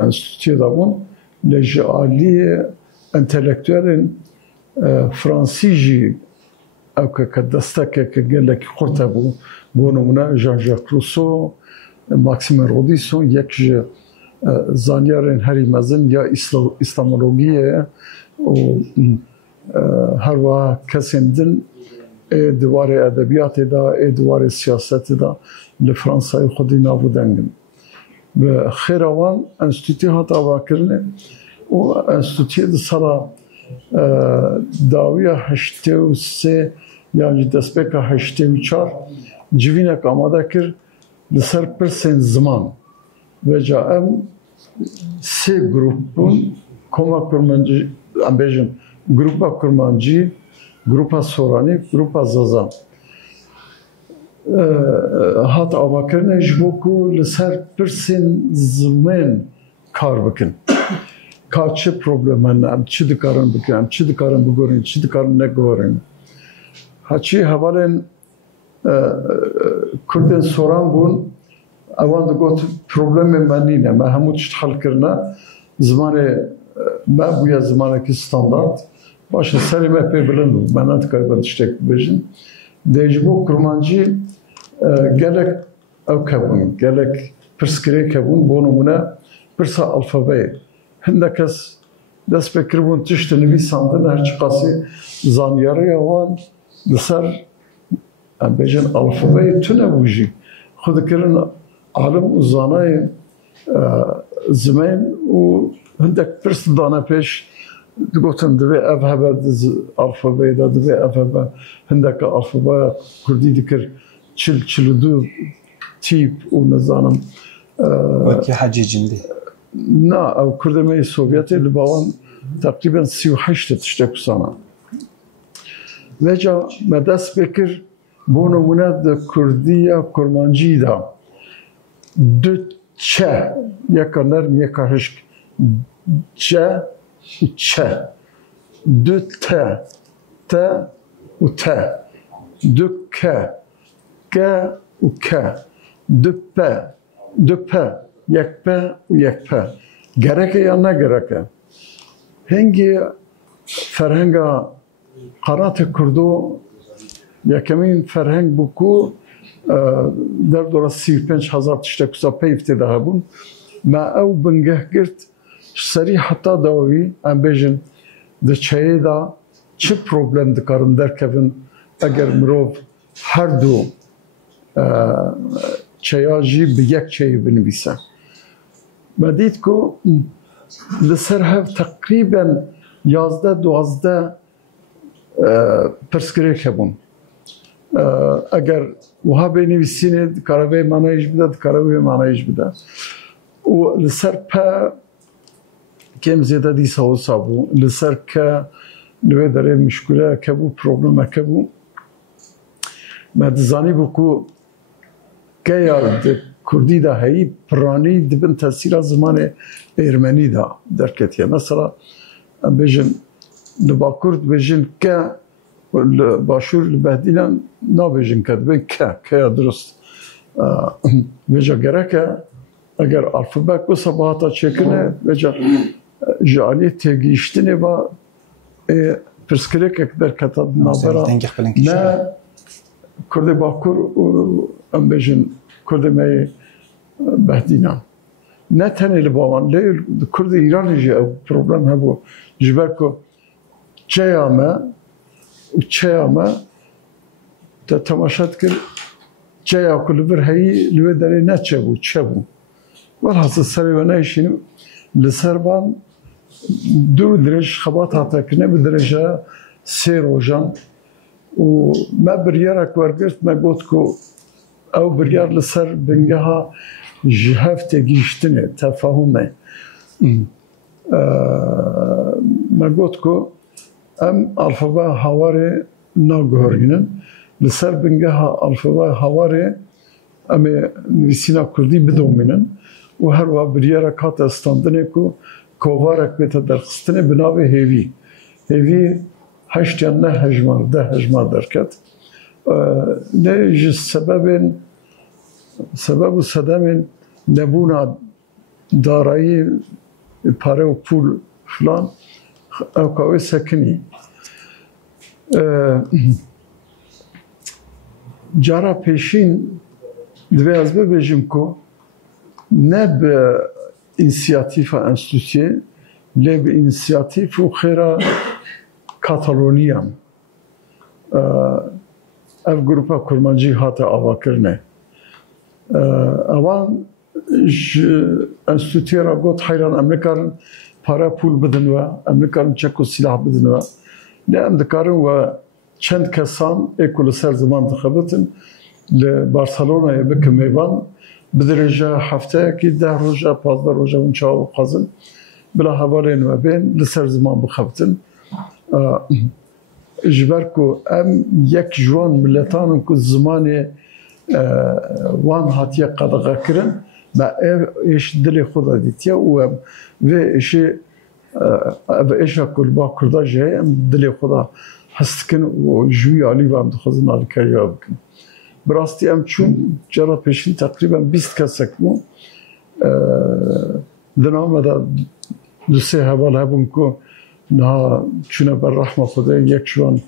enstitüye da bun le ji aliyê entelektüelên Fransî jî ew ke destekeke gelekî xurt hebû bo nimune Jean-Jacques Rousseau, Maxime Rodin yek ji zanyarên herî mezin ya îslamologiyê û her wiha kesên din ê diwarê edebiyatê da ê diwarê siyasetê da li Fransayê xwedî nav û dengin. به خیروان انستیتی هات آواکرنه و انستیتی ده سالا داویا 83 یعنی دستپیکا 84 جوینک آماده کرد لسر پرسین زمان و جا ام سه گروپ بون کما کرمانجی ام بیجن گروپا کرمانجی گروپا سورانی گروپا زازان هات آواکرنه جبو کو لسر پرسین زمان کار بکن که چه پروبلم هنم چی دکارن بکنم چی دکارن بگورین چی دکارن نگورین هرچی حوالین کردن سوران بون اوان دگوت پروبلم منی نه ما همو چت حل کرنا زمان ما بویا زمان کی استاندارد باشه سری ما پی بلندو من انت کاری بدشتک بجن دیجبو کرمانجی گلک او کبون گلک پرسکری کبون بونمونه پرسا الفابه هندکس دست بکربون تشت نویساندن هرچی قاسی زانیاری اوان لسر ام بیجن الفابه تونه بوجی خود کرن عالم و زانای زمان و هندک پرس دانه پیش گفتن دوی اف هبه الفابه دا دوی اف هبه هندک الفابه کردی دکر چلدو تیپ و نزانم وکی حجی جندی نه او کردمه سوویتی لباوان تقریبا 38 تشتک سانه و جا مدست بکر بونمونه ده کردی یا کرمانجی دا دو چه یکا نرم یکا هشک چه و چه دو ته و ته دو که و که دو په یک په و یک په گرکه یا نگرکه هنگی فرهنگ قرات کردو یکمین فرهنگ بکو در دوره 35,000 تشتکوسا پیفته ده بون ما او بنگه گرد سری حتی داوی ام بیجن ده چهه دا چه پروبلم دکارن درکبن اگر مروف هر دو چهه جی به یک چهه بنویسه ما دید که لسر هف تقریبا 11-12 پرسکری کبون اگر وها بنویسینه کاروی معنیش بده کاروی معنیش بده و لسر پا کم زیاده دی ساوسا بو لسر که نوی داره مشکله کبو پروبلم کبو ما دزانی بو که که یاد کردی دا هایی پرانی دبن تاثیر زمان ارمنی دا درکتیه مثلا بیجن لبا کرد بیجن که باشور لبهدیلن نا بیجن که دبن که درست بیجا گره که اگر الفابet bu sabahata çekine veca jali tegiştine va perskrek der katad nabara ne kurde bakur ambejin kurde me behdina ne teneli bavan le kurde İran ji problem hebu jberko çayama ta tamaşat kir çaya kulübür heyi lüve dere ne çebu والحاصل سری و نشینم لسربان دو درج خبات هاتا کنه به درجه 3 روزان و ما بریارک ورگرت ما گفت که او بریار لسر بنگه ها جهفت گیشتنه تفاهمه ما گفت که ام الفابا هواره ناگهارینن لسر بنگه ها الفابا هواره ام نویسینا کردی بدومینن و هر وقت بریاره کات استاندنه کو کووارک بیت درخستنه بناوی هیوی 8 یا 9 هجمار 10 هجمار درکت نه جز سبب و صدمین نبونا دارایی پاره و پول فلان او کاوی سکنی جارا پیشین دوی از ببیجم که نه به inisiyatif enstitüsü, le به inisiyatif و خیره کاتالونیان اف گروپا کرمانجی هات آوا کرنه اوان انستیتوی را گفت حیران امریکان پارا پول بدن و امریکان چک و سلاح بدن و نه امریکان و چند کسان اکول سر زمان دخبتن لبارسلونا بکم میوان بدرجه هفته کی 10 روزه 15 روزه اون چاو قازن بلا حوالین و بین لسر زمان بخبتن جبرکو ام یک جوان ملتان کو زمانی وان هاتیه قدغه کرن با ایش دل خدا دیتیه و ایش کل با کرده جای ام دل خدا هست کن و جوی علی و ام دخوزن علی کریا بکن براستی ام چون جرا پیشین تقریبا 20 کسک مو دنام دا دو سه حوال هبون که نه چونه بر رحمه خدا یک جوان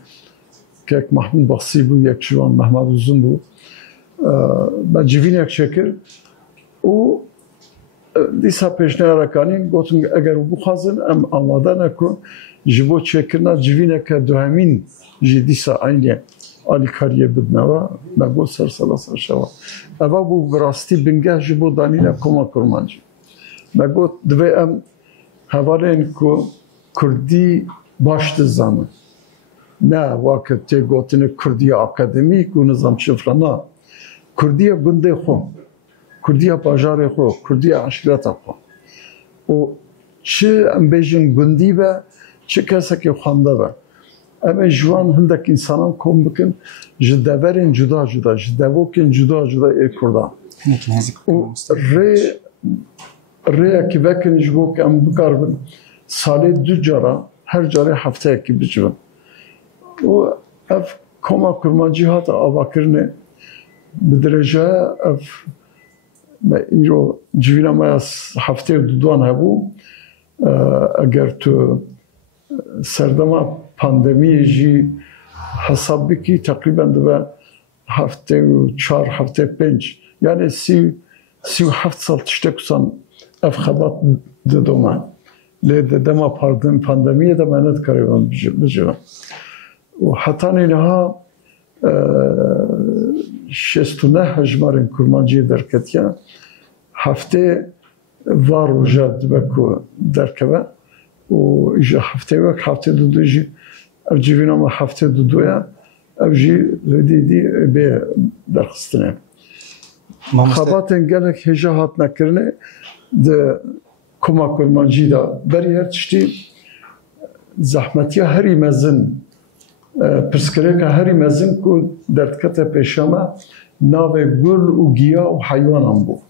که یک محمود بخصی بود یک جوان محمد وزن بود با جوین یک شکر و دیسا پیشنه رکانی گفتم اگر بخوازن ام آماده نکن جبو چکرنا جوینه که دوهمین جی دیسا aynı alikariye بدنوا بگو سر سلاسه شوا اما بو براستی بنگه جبو دانینا کما کرمانجی بگو دوی ام حوالین که کردی باشت زمان نه وقت تی گوتن کردی اکادمیک و نظام شفرنا کردی گنده خو کردی باجار خو کردی عشرت خو و چه ام بیشن گندی به چه کسی که خونده به اما جوان هندک انسانان کم بکن جداورین جدا جدا جداوکین جدا جدا ای کردان و ری که بکن جبو که ام بکار بن سالی 2 جارا هر جاره هفته اکی بجبن و اف کما کرمانجی هات آوا کرنه بدرجه اف ایرو جوینا ما از هفته دوان هبو اگر تو سردما پاندمی جی حساب بکی تقریبا دو هفته و 4 هفته 5 یعنی 37 سال تشتکسان اف خبات دادومان لیده دما پاندمیه دا منت کریوان بجوان و حتی اینها 69 هجمارین کرمانجی درکتیا هفته وار و جد بکو درکبه و ایجا هفته وک هفته دو جی او جیوینا ما هفته دویا او جی دی به درخستنه خباتن گلک هجا هات نکرنه ده کما کرمانجی دا بری هر تشتی زحمتی هری مزن پرسکره که هری مزن کو دردکت پیشامه ناو گل و گیا و حیوان هم بود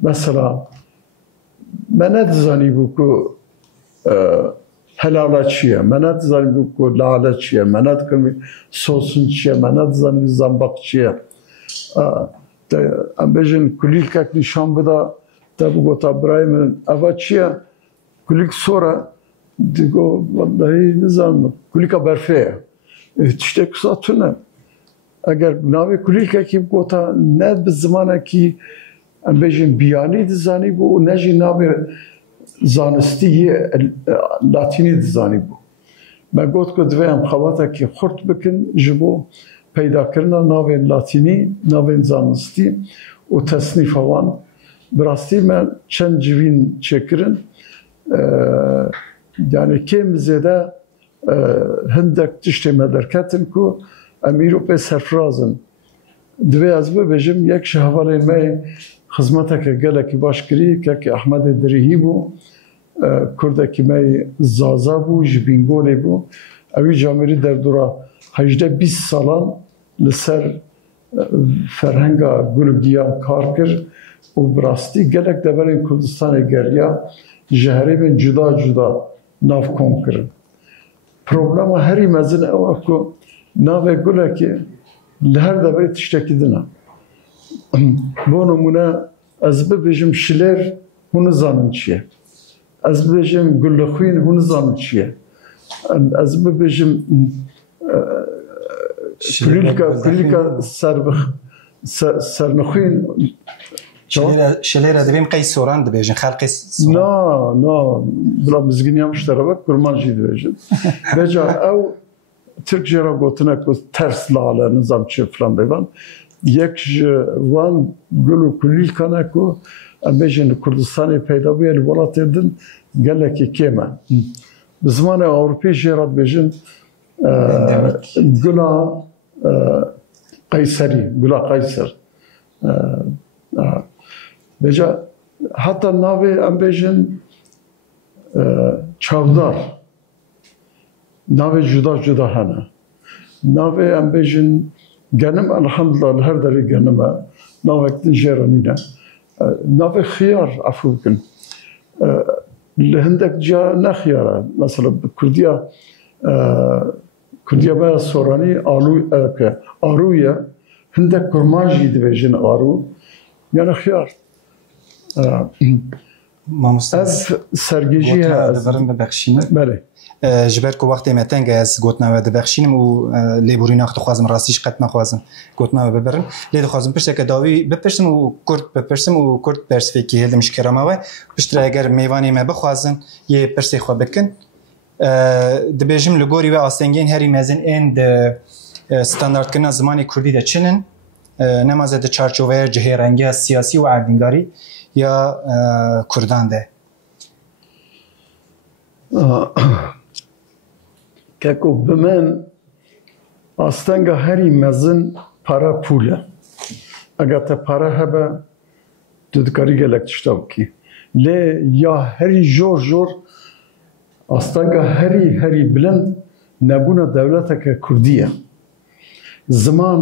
مثلا من ندزانی بود که هلاله چیه من ندزانی بود که لاله چیه من ندکمی سوسن چیه من ندزانی زنبق چیه ام بیشن کلیل که نشان بده تا بگو تا برای من اوا چیه کلیک سورا دیگو والله نزانم کلیکا برفه تشته کساتونه اگر ناوی کلیکا کی بگو تا نه به زمانه کی ام بیشن بیانی دزانی بو و نجی ناوی زانستی لاتینی دزانی بو من گوت که دویم خواته کی خورد بکن جبو پیدا کرنا ناوی لاتینی ناوی زانستی و تصنیف وان براستی من چند جوین چکرن yani kim zede hindek tişte mederketin ku Emirope serfrazın dve az bu bejim yek şahvalê me xizmeteke gelekî baş kirî kekî Ehmedê Dirîhî bû Kurdekî me zaza bû ji Bingolê bû ew camerî derdora 18-20 salan li ser ferhenga gulgiyan kar kir û bi rastî gelek deverên Kurdistanê geriya ji herêmên cuda cuda navkom kirin. Problema herî mezin ew e ku navê gulekê li her deverê tiştekî dine. Bo numune ez bibêjim şilêr hûn nizanin çi ye. Ez bibêjim gullixwîn hûn nizanin çi ye. Ez bibêjim kulîlka sernixwîn شلێرە دەبێم قەی سۆران دەبێژن خەڵقی نا بڵا مزگینیان مشتەرەوە کورمانجی دەبێژن بێجا ئەو ترک ژێرە گوتنە کو تەرس لاڵە نظام چی فلان بێبان یک وان گلو کلیل کنه که امبیجن کردستان پیدا بیه الولات دن گله که کمه بزمان اوروپی جرات بیجن گلا قیصری گلا قیصر بجا حتی ناوی امبیجن چاودار ناوی جدا جدا هنه ناوی امبیجن گنم الحمدلله هر دری گنمه ناوی اکتن جیرانینه ناوی خيار عفو بكن لهندك جا نخيارة مثلا بكردية كردية بقى سوراني آروية هندك كرماجي دبيجن آرو يعني خيار ما مستعد سرگیجی هست دبرم ببخشینه بله جبر کو وقتی متنگ از گوتنا و دبخشینم و لیبوری ناخت خوازم راستیش قط نخوازم گوتنا و ببرن لید خوازم پشت که داوی بپرسم و کرد بپرسم و کرد پرسفی که هلدمش کرامه و پشت اگر میوانی ما بخوازن یه پرسی خو بکن دبیجم لگوری و آسنگین هری مزن این ستاندارد کردن زمانی کردی ده چنن نمازه ده چارچوبه جهرنگی سیاسی و اردنگاری یا کردان ده که بمن آستانگا هری مزن para پوله اگر تا para هبه دودکاری گلک تشتاب کی لی یا هری جور آستانگا هری بلند نبونا دولتا که کردیه زمان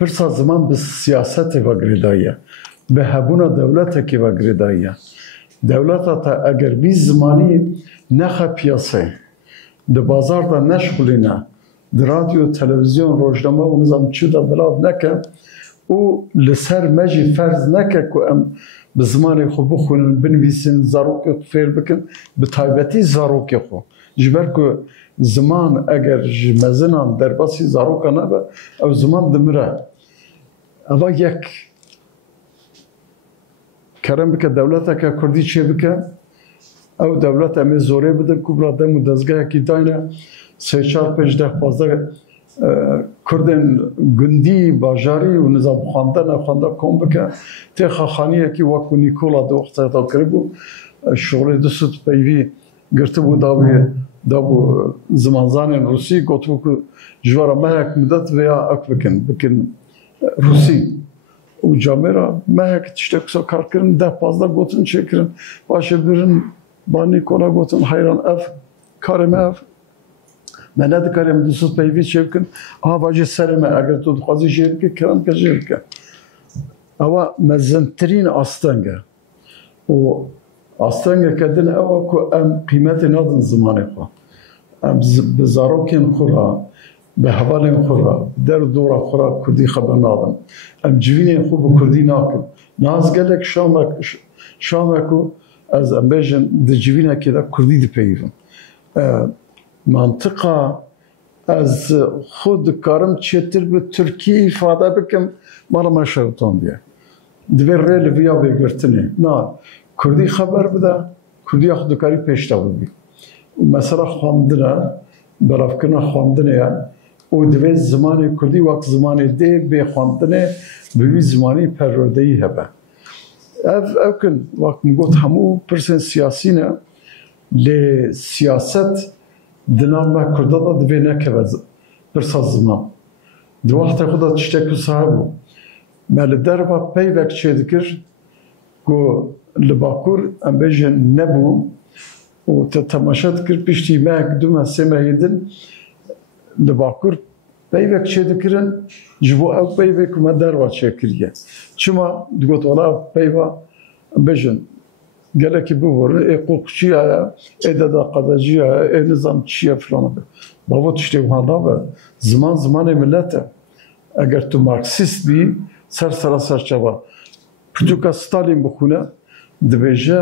پرسا زمان به سیاست و گریداییه به هبونا دولتا که و گریداییه دولتا تا اگر بی زمانی نخ پیاسه ده بازار دا نشغلینه ده رادیو تلویزیون روزنامه و نظام چو دا بلاو نکه او لسر مجی فرض نکه که ام به زمان خو بخونن بنویسن زاروکی فیر بکن به تایبتی زاروکی خو جبر که زمان اگر مزنان در باسی زاروکا نبه او زمان دمره اما یک کرم بکه دولتا که کردی چه بکه او دولت امی زوره بده کبرا دم و دزگاه کی داینه 3-4-5-10-15 کردن گندی باجاری و نظام خواندن کم بکه تیخا خانیه کی وکو نیکولا دو وقت تا کربو شغل دست پیوی گرته بود دابو زمانزان روسی گفتو که جوارا مهک مدت ویا اک بکن روسی و جامعه مهک تشتکسا کار کردن 10-15 گفتن چه کردن باشه برن با نیکولا گفتن حیران اف کارم اف من ند کارم دوست پیوی چه بکن آها باجه سرمه اگر تو خوازی شیر که کرم که شیر که اما مزنترین آستانگه و آستانگه کدن اوا که ام قیمت نادن زمانه خواه ام بزاروکین خورا به حوالین خورا در دورا خورا کردی خبر نادن ام جوینین خوب کردی ناکن ناز گلک شامکو از امبیجن د جوینه که دا کردی دی پیوم منطقه از خود کارم چطور به ترکی ifade بکم مالا من شوتان بیه دوی ریل ویا بگرتنه نه کردی خبر بده کردی خودکاری پیشتا بودی مثلا خواندنه برافکنه خواندنه و دوی زمانی کردی وقت زمانی ده به خواندنه به زمانی پرودهی هبه او کن وقت میگوت همو پرسن سیاسی نه لی سیاست دنام کرده دا دوی نکه پرسا زمان دو وقت خدا تشتکو صاحبو مال در با پی وقت چه دکر گو لباکور ام بیجن نبو و تماشا دکر پیشتی مهک دومه سیمه هیدن لباکور پی وقت چه دکرن جبو او پی وقت ما در با چه کریه چما دوگوت والا پی با ام بیجن گله کی بور حقوقچی اداره قضایی نظام چیه فلان بابا تشتی وحنا زمان ملته اگر تو مارکسیست بی سر چوا پروتوکا ستالین بخونه دبیجه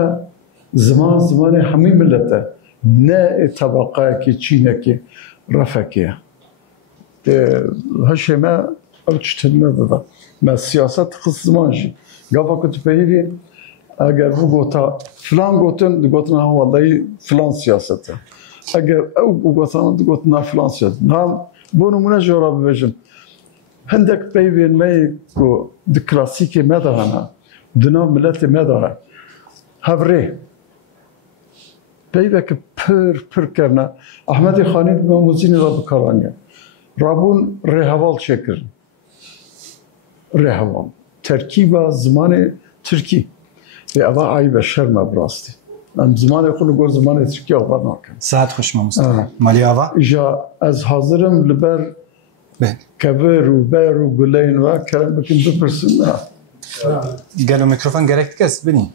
زمان همه ملته نه طبقه کی چینه کی رفکیه هشه ما او چتنه داده ما سیاست خص زمانشی گفت که تو پیری اگر bu gota filan gotun ha vallahi filan siyasete. Eğer o gotanın gotuna filan siyaset. Ha bu numune cevabı vereceğim. هندك بين ما يكو د كلاسيكي مدهنا دنا ملت مدها هبره بيبك پر کرنا احمد خانی موزین را بکارانه رابون رهوال شکر رهوال ترکیب زمان ترکی ve ava ay ve şerme brasti. Am zamanı konu gor zamanı Türkiye var nakan. Saat hoş Mustafa. Mali ava. Ja az hazırım liber kever u ber u guleyn ve kerem bakın bir person. Gel o mikrofon gerekti kes beni.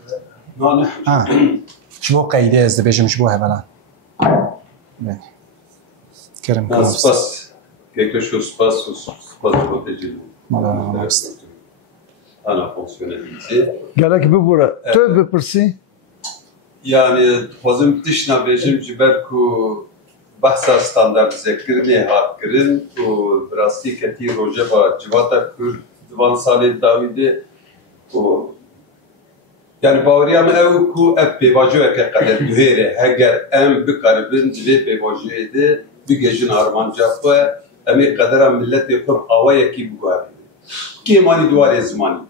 Ha. Şu bu kaydı ezdi bejim şu bu hemen. Kerem. Spas. Quelque spas protégé. Mala. À la fonctionnalité. Gelek bir bura. Tövbe persi. Yani hazım dişna bejim jiber ku bahsa standartize kirne hat kirin ku rasti keti rojeba civata kur divan sali davide ku yani bavriyam ev ku ev pevajoya ke kadar duhere heger em bikaribin dive pevajoyede bir gecin armanca bu emi kadara milleti kur havaya ki bu gari ki mani duvar zmani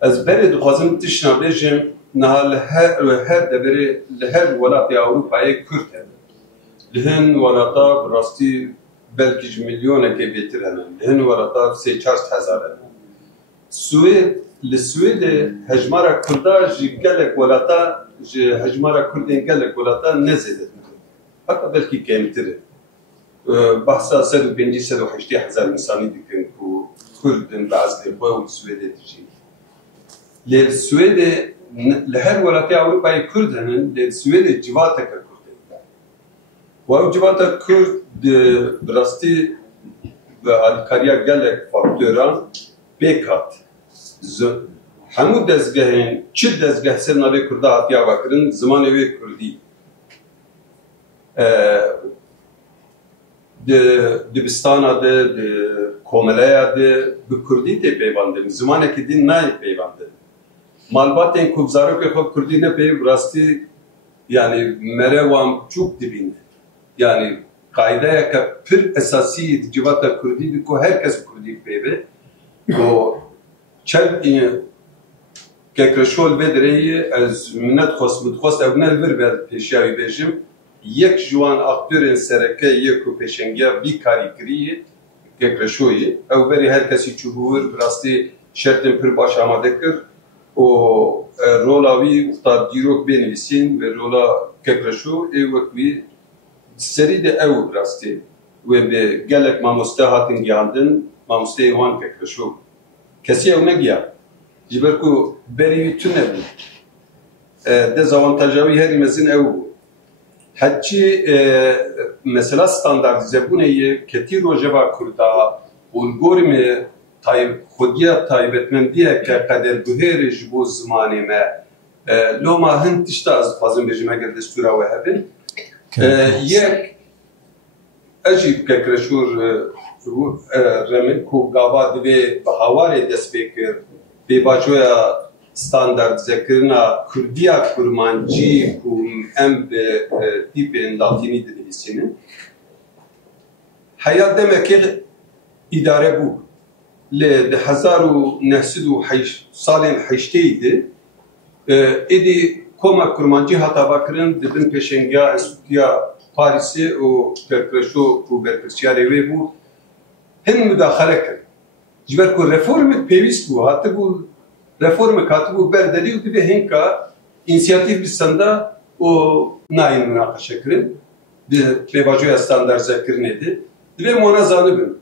از بری دخوازم تشنا بیشم نه هر دبری لهر ولات اروپایی کرده لهن ولاتا راستی بلکیش میلیونه که بیترنن لهن ولاتا 3-4 سوئد لسوئد هجمارا کردا جگلک ولاتا هجمارا کردین گلک ولاتا نزیده حتی بلکی کمتره بحثا 150-180 انسانی دیکن که کردن بعضی باید سوئده تجی للسويد لهر ولايات أوروبا كردن للسويد جواتا كردن وأو جواتا كرد براستي بالكاريا جالك فاكتوران بيكات همو دزگهين چه دزگه سرنا به کرده هاتیا وکرن زمان وی کردی دبستانا ده کوملیا ده به کردی ته پیوندن زمانه که دین نه پیوندن malbatên kubzarokê xwe Kurdî ne pê rastî yani merewan çok dibîne. Yani qaydeyeke pir esasî di civata Kurdî di ku herkes Kurdî pêbe. O çend kekreşol vê dirêyê ez minnet xwest ew ne vir ver pêşiya wî bêjim yek ji wan aktörên sereke yê ku pêşengiya vî karî kiriye kekreşoyê ew berî herkesî çûbû wir bi rastî şertên pir baş amade kir o rola wî uxtar dîrok bênivîsîn ve rola kekreşo ê wek wî serî de ew rastî wê bi gelek mamoste hatin giyandin mamosteyê wan kekreşo kesî ew negiya ji ber ku berî wî tune bû dezavantaja wî herî mezin ew bû heçî mesela standardîzebûnê yê ketî rojeva Kurda ulgorîmê خودیا تایبەتمەندیە کە قەدەر دوهێرێ ji bo zimanê me loma hin tişta ez dixwazim bêjim eger destûra we hebin yek ez jî kekreşûr remin ku gava divê bi hawarê dest pê kir pêvajoya standardîzekirina Kurdiya kurmancî ku em bi tîpên latînî dinivîsînin heya demekê îdare bû ل 1908 سالên heşteyî de êdî koma kurmancî hata bakirin dibin pêşengiya Enstitûya Parîsê û kekreşo û berpirsiyarê wê bû hin müdaxele kir ji ber ku reformek pêwîst bû hatibû reformek hatibû ber derî û dibe hinka înisiyatîv bisenda û nayên münaqeşe kirin di pêvajoya standardîzekirinê de dibe wana zanibin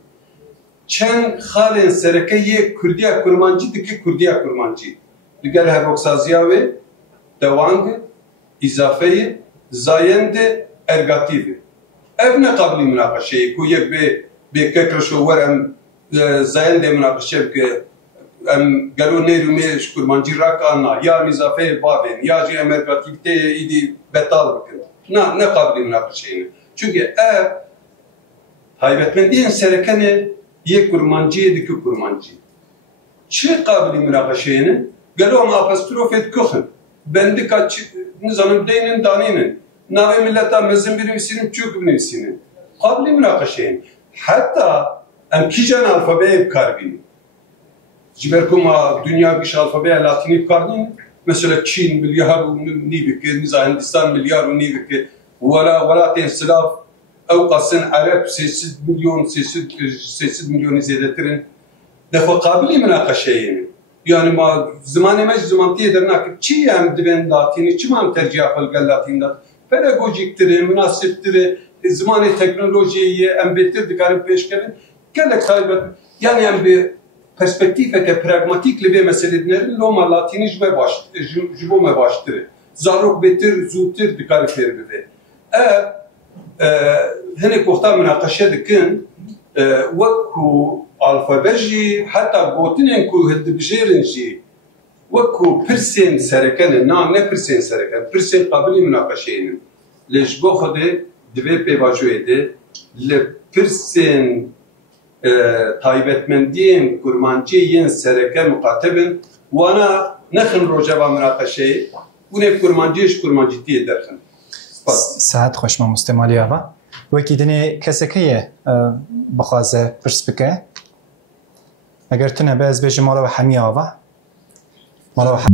çend xalên sereke yê Kurdiya kurmancî dike Kurdiya kurmancî digel hevoksaziya wê dewang îzafeyê zayendê ergatîvê ev ne qabilî münaqeşeyê ku yek bê kekreşo wer em zayendê münaqeşe bike em gelo nêrûmê ji kurmancî rakana ya îzafeyê bavên ya jî em ergatîviteyê îdî betal bikin ne qabilî münaqeşeyê çünkü ev taybetmendiyên serekenê yek kurmancî dike kurmancî çi qabilî münaqeşeyê gelo em apostrofê dikixin bendika nizanim deynin danînin navê milleta mezin binivîsînin çûk binivîsînin qabilî münaqeşeyê حتی ام کیجان الفابه بکار بینیم جبركم دنيا بيش الفابيه لاتيني بكارنين مثلا تشين مليار ونيبك نزا هندستان مليار ونيبك ولا تنسلاف او قصن عرب 6 مليون زياده ترين دفع قابلي مناقشه يعني ما زمان ما زمانتي درناك تشي ام دبن لاتيني تشي ما ترجع فالقال لاتين pedagojik tire münasip tire zamanı teknolojiye ام بهتر دکارم پیش کردن گله تایبت yani ام bir perspektifeke pragmatik li vê meselelerin loma latînî ji bo me baştir e. Zarok bêtir, zûtir dikare fêr bibe. Hinek wexta münaqeşe dikin wekku alfabe jî heta gotinên ku dibijêrin jî wekku pirsên serekenin na ne pirsên sereken, pirsên qabilî münaqeşeyên. Lê ji bo Xwedê divê pêvajoyê de li pirsên taybetmendiyên kurmanciyên sereke muqatebin wana nexin rojeva münaqeşeyê hûnê kurmanciyê ji kurmancîtiyê derxin. Saet xweş me mustemaliya ve wekî dinê keseke ye bixwaze pirs bike eger tune be ez bêjim mala we hemiya ve mala we